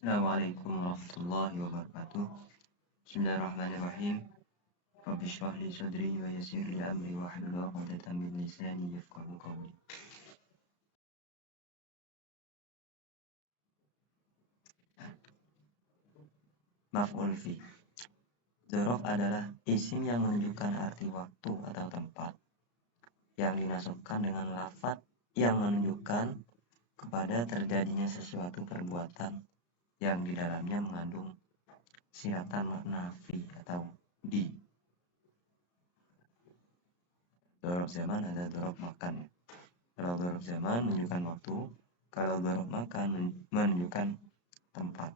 Assalamualaikum warahmatullahi wabarakatuh. Bismillahirrahmanirrahim. Rabbi shrah li sadri wa yassir li amri wahlul 'uqdatam min lisani yafqahu qawli. Maf'ul fi. Dzaraf adalah isim yang menunjukkan arti waktu atau tempat yang dinasabkan dengan lafadz yang menunjukkan kepada terjadinya sesuatu perbuatan yang di dalamnya mengandung singkatan makna fi atau di. Dzaraf zaman ada dzaraf makan. Kalau dzaraf zaman menunjukkan waktu, kalau dzaraf makan menunjukkan tempat.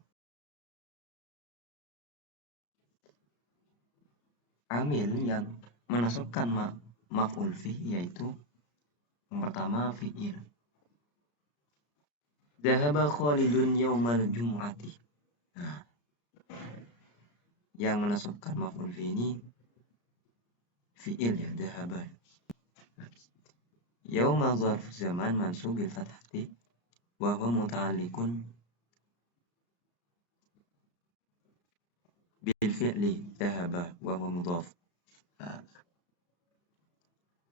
Amil yang menasabkan maf'ul fi yaitu yang pertama fi'il. Dhahaba Khalidun yaumal jum'ati. Nah, yang menasabkan maf'ul fi ini fi'il ya, dhahaba. Yauma zarf zaman mansub bil fathati wa huwa muta'alliqun bil fi'li dhahaba wa huwa mudhaf. Nah,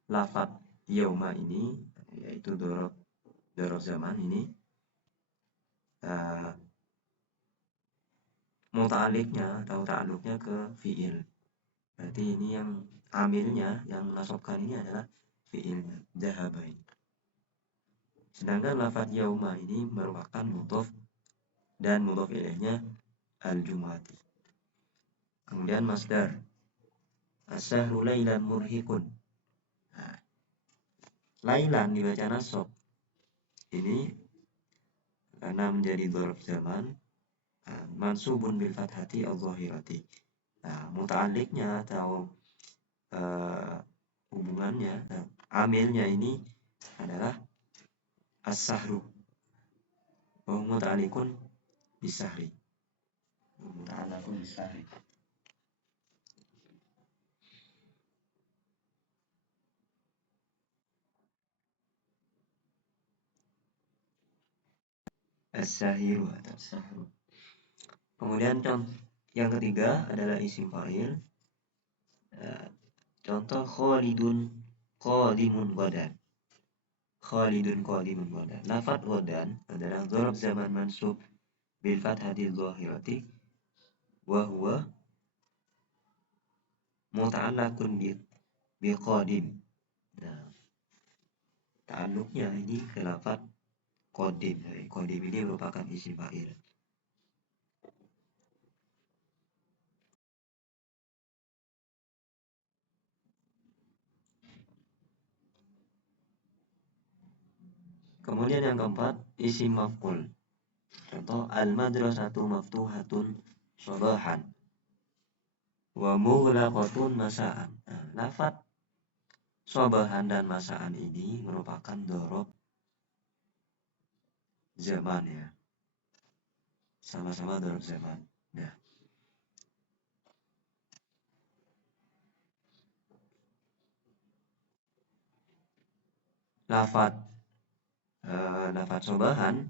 lafadz yauma ini yaitu dzaraf zaman ini muta'alliqnya atau ta'alluqnya ke fi'il. Berarti ini yang amilnya yang menasabkan ini adalah fi'ilnya dhahaba ini. Sedangkan lafadz yauma ini merupakan mudhaf dan mudhaf ilaihnya al-jum'ati. Kemudian masdar as-sahru lailan murhiqun. Nah, lailan dibaca nasab. Ini karena menjadi dzaraf zaman mansubun bil fathati adh-dhahirati. Nah, muta'alliqnya atau hubungannya amilnya ini adalah as-sahru. Wa muta'alliqun bis-sahri. Muta'alliqun bis-sahri. As-sahiru atau sahru. Kemudian yang ketiga adalah isim fa'il. Contoh Khalidun qadimun ghadan. Khalidun qadimun ghadan. Lafadz ghadan adalah dzaraf zaman mansub bil fathati dhahirati wa huwa muta'allaqun bi qadim. Nah, ta'alluqnya ini ke lafadz qadim. Qadim ini merupakan isim fa'il. Kemudian yang keempat, isim maf'ul. Contoh al-madrasatu maftuhatun sabahan wa mughlaqatun masa'an. Nah, lafadz sabahan dan masa'an ini merupakan dzaraf zaman ya. Sama-sama dzaraf zaman. Nah, lafadz sabahan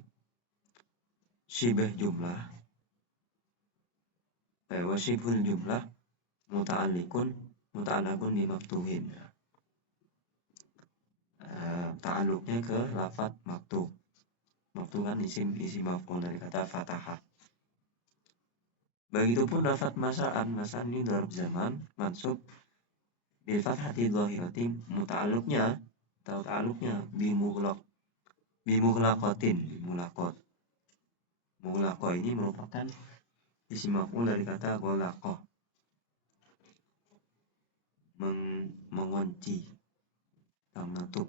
syibh jumlah wa syibhul jumlah muta'alliqun bi maftuhin. Ta'alluqnya ke lafadz maktub. Maktub kan isim maf'ul dari kata fatahah. Begitupun lafadz masa'an ini dzaraf zaman mansub bil fathati dhahirati muta'alluqnya atau ta'alluqnya bi mughlaqatin. Mughlaqah ini merupakan isim maf'ul dari kata ghalaqah, mengunci atau menutup.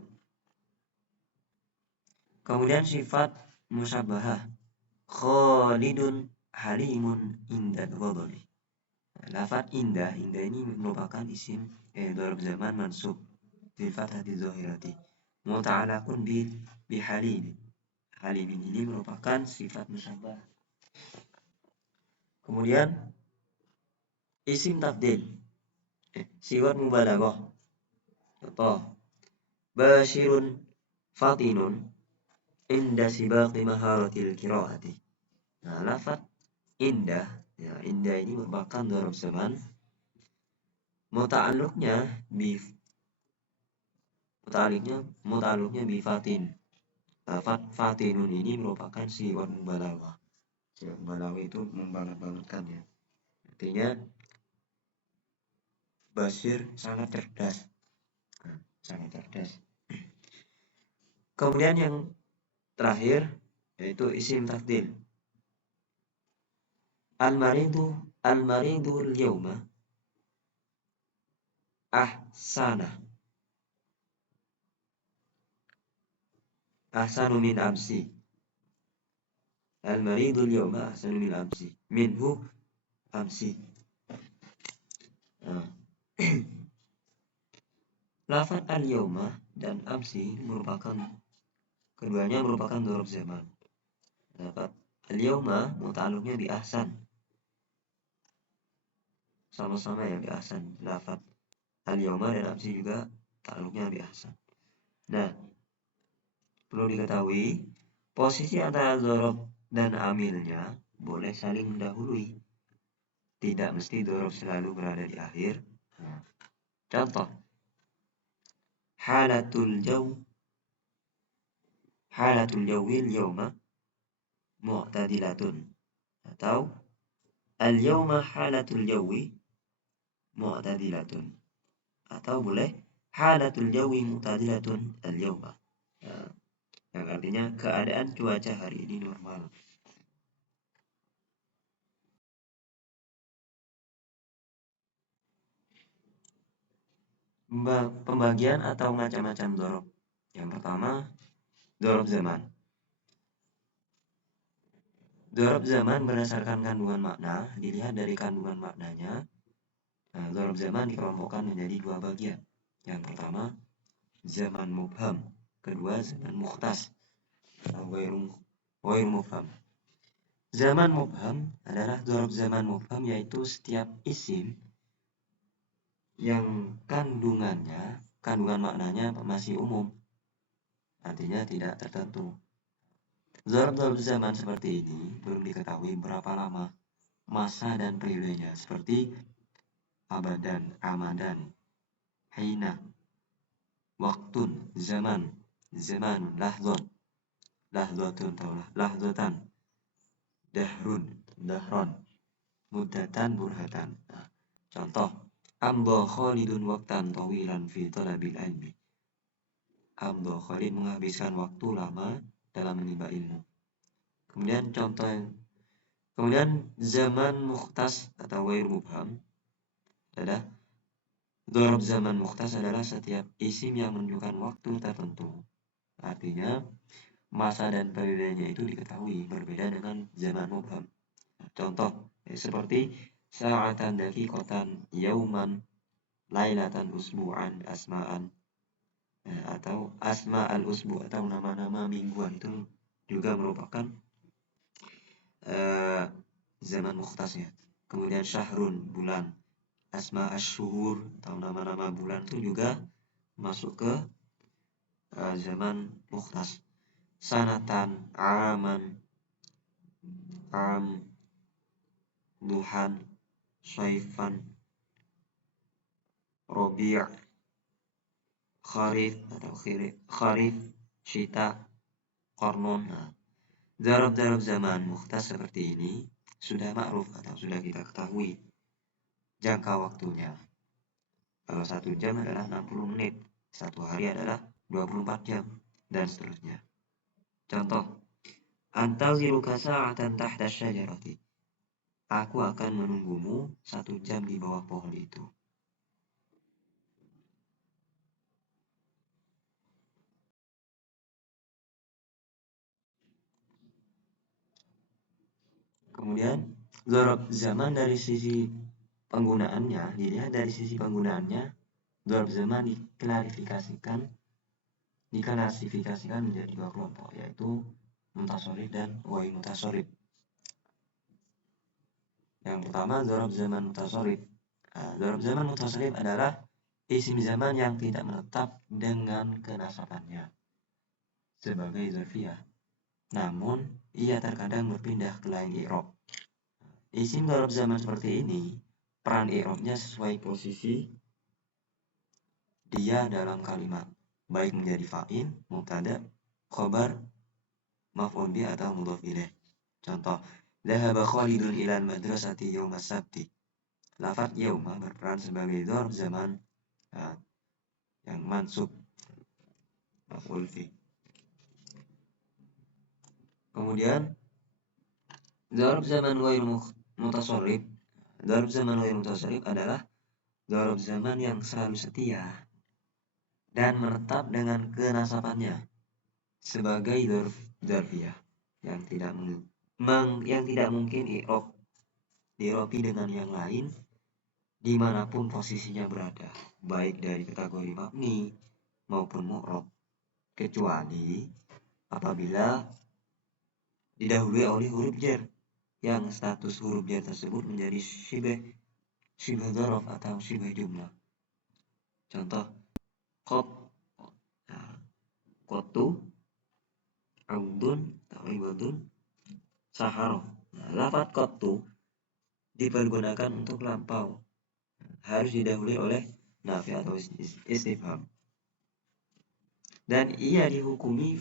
Kemudian sifat musyabbahah Khalidun halimun inda ghadabi. Lafadz indah ini merupakan isim dzaraf zaman mansub bil fathati dhahirati muta'allaqun bi halim. Halim ini merupakan sifat musyabbah. Kemudian isim tafdil sigat mubalaghah. Contoh Bashirun fatinun inda sibaqi maharatil qiraati. Nah, lafaz indah, ya, indah ini merupakan dzaraf zaman. Muta'alluqnya bi muta'alluqnya bi fatin. Lafaz fatinun ini merupakan siwat mubalaghah. Siwat mubalaghah itu membanget-bangetkan, ya. Artinya Bashir sangat cerdas. Nah, sangat cerdas. Kemudian yang terakhir yaitu isim tafdil. Al-maridu al-yawma ahsana ahsanu min amsi. Al-maridu al-yawma ahsanu min amsi. Minhu amsi. Nah, lafaz al-yawma dan amsi keduanya merupakan dzaraf zaman. Lafaz al-yawma muta'alluqnya bi ahsan. Sama-sama yang bi ahsan. Lafaz al-yawma dan amsi juga ta'alluqnya bi ahsan. Nah, perlu diketahui posisi antara dzaraf dan amilnya boleh saling mendahului. Tidak mesti dzaraf selalu berada di akhir. Nah, contoh halatul jawil yawma mu'tadilatun, atau al yawma halatul jawi mu'tadilatun, atau boleh halatul jawi mu'tadilatun al yawma. Nah, yang artinya keadaan cuaca hari ini normal. Pembagian atau macam-macam dzaraf. Yang pertama, dzaraf zaman. Dzaraf zaman berdasarkan kandungan makna, dilihat dari kandungan maknanya. Nah, dzaraf zaman dikelompokkan menjadi dua bagian. Yang pertama, zaman mubham. Kedua, zaman mukhtas atau ghairu mubham. Zaman mubham adalah dzaraf zaman mubham, yaitu setiap isim yang kandungan maknanya masih umum, artinya tidak tertentu. Dzaraf zaman seperti ini belum diketahui berapa lama masa dan periodenya, seperti abadan, amadan, hina, waktun, zamanun, lahzatun atau lahzatan, dahron, muddatan, burhatan. Nah, contoh, amdha Khalidun waqtan tawilan fi talabil ilmi. Amdha Khalid menghabiskan waktu lama dalam menimba ilmu. Kemudian zaman mukhtas atau ghairu mubham adalah dzaraf zaman mukhtas adalah setiap isim yang menunjukkan waktu tertentu. Artinya masa dan periodenya itu diketahui, berbeda dengan zaman mubham. Contoh seperti sa'atan, daqiqatan, yauman, lailatan, usbu'an, asma'an, atau asma al-usbu atau nama-nama mingguan itu juga merupakan zaman mukhtasnya. Kemudian syahrun, bulan, asma asyhur atau nama-nama bulan itu juga masuk ke zaman mukhtas. Sanatan, aman, am, duhan, saifan, robi', kharif atau kharif, syita, qarnun. Nah, dzaraf zaman mukhtas seperti ini sudah ma'ruf atau sudah kita ketahui jangka waktunya. Kalau 1 jam adalah 60 menit, 1 hari adalah 24 jam, dan seterusnya. Contoh, antaziruka sa'atan tahta syajarati. Aku akan menunggumu 1 jam di bawah pohon itu. Kemudian dzaraf zaman dari sisi penggunaannya, dilihat dari sisi penggunaannya, dzaraf zaman diklasifikasikan menjadi 2 kelompok, yaitu mutasharif dan ghairu mutasharif. Yang pertama, dzaraf zaman mutasharif. Dzaraf zaman mutasharif adalah isim zaman yang tidak menetap dengan kenasabannya sebagai dzarfiyah. namun ia terkadang berpindah ke lain i'rab. Isim dzaraf zaman seperti ini, peran i'rabnya sesuai posisi dia dalam kalimat, baik menjadi fa'il, mubtada, khobar, maf'ul bih atau mudhof ilaih. Contoh, dhahaba Khalidun ilal madrasati yawma sabti. Lafaz yauma berperan sebagai dzaraf zaman yang mansub, maf'ul bih. Kemudian dzaraf zaman ghairu mutasharrif. Dzaraf zaman ghairu mutasharrif adalah dzaraf zaman yang selalu setia dan menetap dengan kenasabannya sebagai dzaraf dzarfiyah yang tidak mungkin di'robi dengan yang lain dimanapun posisinya berada, baik dari kategori mabni maupun mu'rob, kecuali apabila didahului oleh huruf jar yang status huruf jar tersebut menjadi syibh dzaraf atau syibh jumlah. Contoh, qatu, audun, iwadun, saharo. Lafaz qatu dipergunakan untuk lampau, harus didahului oleh nafi atau istifham, dan ia dihukumi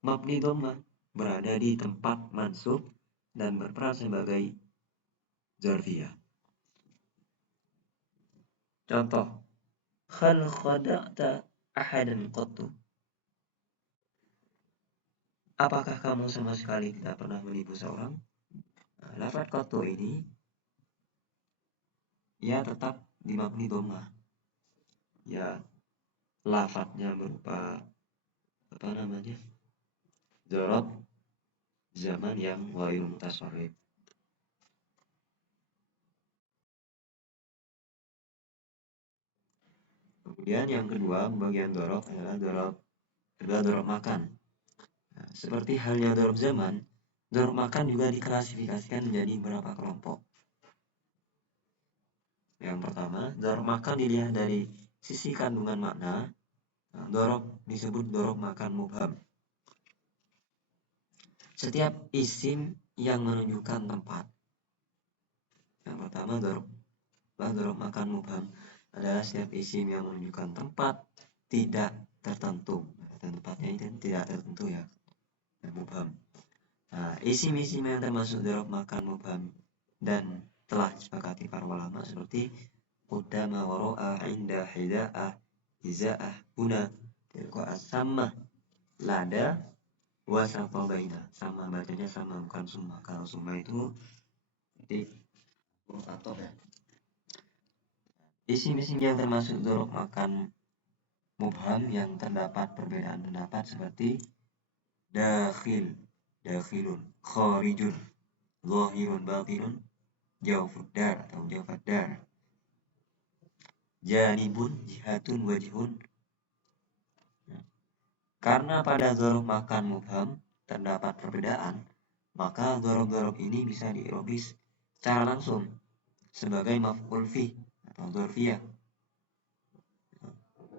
mabni dhammah, berada di tempat mansub dan berperan sebagai dzarfiyah. Contoh, hal khada'ta ahadan qattu. Apakah kamu sama sekali tidak pernah menipu seorang? Lafaz qattu ini ia tetap di mabni dhammah. Ya, lafadznya berupa dzaraf zaman yang ghairu mutasharrif. Kemudian yang kedua, bagian dzaraf adalah dzaraf makan. Seperti halnya dzaraf zaman, dzaraf makan juga diklasifikasikan menjadi beberapa kelompok. Yang pertama, dzaraf makan dilihat dari sisi kandungan makna. Dzaraf disebut dzaraf makan mubham. Setiap isim yang menunjukkan tempat. Yang pertama, dzaraf makan mubham adalah setiap isim yang menunjukkan tempat tidak tertentu. Tempatnya itu tidak tertentu ya, mubham. Isim-isim yang termasuk dzaraf makan mubham dan telah disepakati para ulama seperti qudama, wara'a, inda, hida'ah, hiza'ah, huna, tilqa'ah, sama, lada, wasata, baina. Sama, bacanya sama, bukan summa. Kalau summa itu jadi huruf athof ya. Isim-isim yang termasuk dzaraf makan mubham yang terdapat perbedaan pendapat seperti dakhil, dakhilun, kharijun, zahirun, batinun, jawfuddar atau jawfaddar, janibun, jihatun, wajhun. Karena pada dzaraf makan mubham terdapat perbedaan, maka dzaraf-dzaraf ini bisa di'robi secara langsung sebagai maf'ul bih atau dzarfiyah,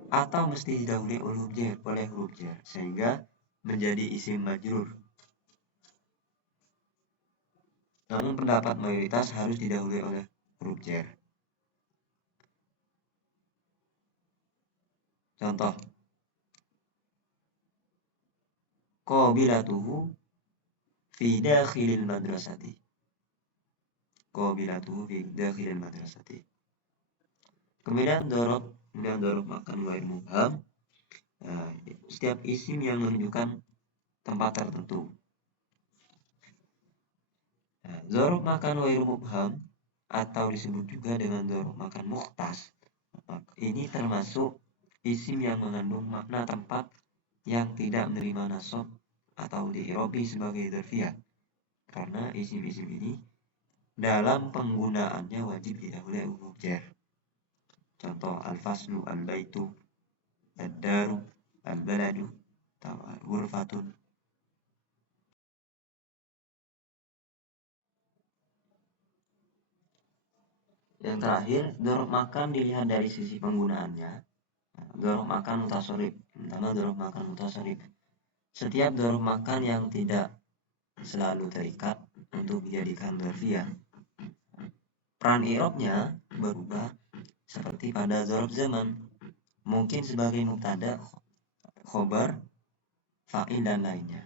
atau mesti didahului oleh huruf jar sehingga menjadi isim majrur. Namun pendapat mayoritas harus didahului oleh huruf jar. Contoh, qabilatuhu fi dakhilil madrasati. Qabilatuhu fi dakhilil madrasati. Kemudian dzaraf makan ghairu mubham, setiap isim yang menunjukkan tempat tertentu. Dzaraf makan ghairu mubham atau disebut juga dengan dzaraf makan mukhtas, ini termasuk isim yang mengandung makna tempat yang tidak menerima nasab atau di'robi sebagai dzarfiyah, karena isim-isim ini dalam penggunaannya wajib didahului huruf jar. Contoh, al-faslu, al-baitu, ad-daru, al-baladu, ghurfatun. Yang terakhir, dzaraf makan dilihat dari sisi penggunaannya. Dzaraf makan mutasharrif. Pertama, dzaraf makan mutasharrif. Setiap dzaraf makan yang tidak selalu terikat untuk dijadikan dzarfiyah. Peran i'rabnya berubah seperti pada dzaraf zaman, mungkin sebagai mubtada, khobar, fa'il dan lainnya.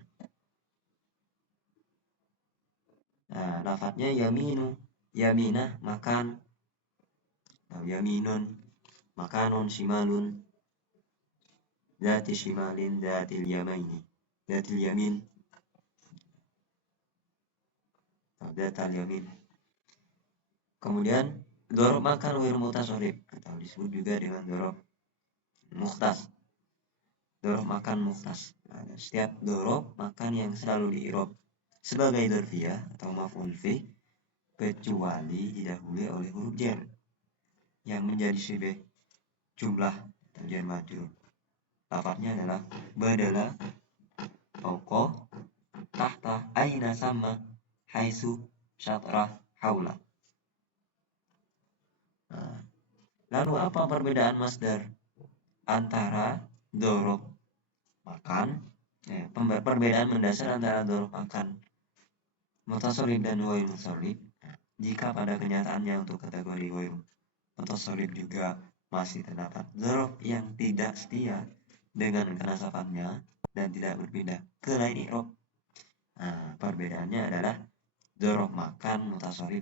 Nah, lafadznya yaminu, yaminah makan, yaminun makanun, shimalun zati shimalin, zatil yamaini, zatil yamin, zatal yamin. Kemudian dzaraf makan wal mutasarrif atau disebut juga dengan dzaraf mukhtas. Dzaraf makan mukhtas. Nah, setiap dzaraf makan yang selalu di-i'rab sebagai dzarfiyah atau maf'ul fi kecuali didahului oleh huruf jar yang menjadi sibeh jumlah atau jar majrur. Lafadznya adalah badala, fauqa, tahta, aina, sama, haitsu, syatra, haula. Nah, lalu apa perbedaan masdar antara dzaraf makan, perbedaan mendasar antara dzaraf makan mutasarrif dan ghair mutasarrif? Jika pada kenyataannya untuk kategori ghair mutasarrif juga masih terdapat dzaraf yang tidak setia dengan kenasabannya dan tidak berpindah ke lain i'rab. Nah, perbedaannya adalah dzaraf makan mutasarrif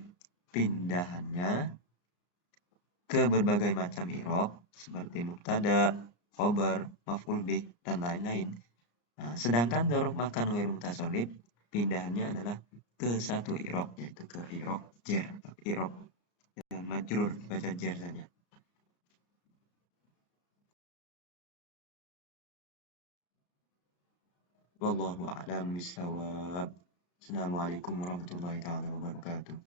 pindahannya ke berbagai macam i'rab seperti mubtada, khobar, maf'ul bih dan lain-lain. Nah, sedangkan dzaraf makan ghair mutasarrif pindahannya adalah ke satu i'rab, yaitu ke i'rab jar, i'rab yang majrur, baca jar saja. Wallahu a'lam bishawab. Assalamualaikum warahmatullahi wabarakatuh.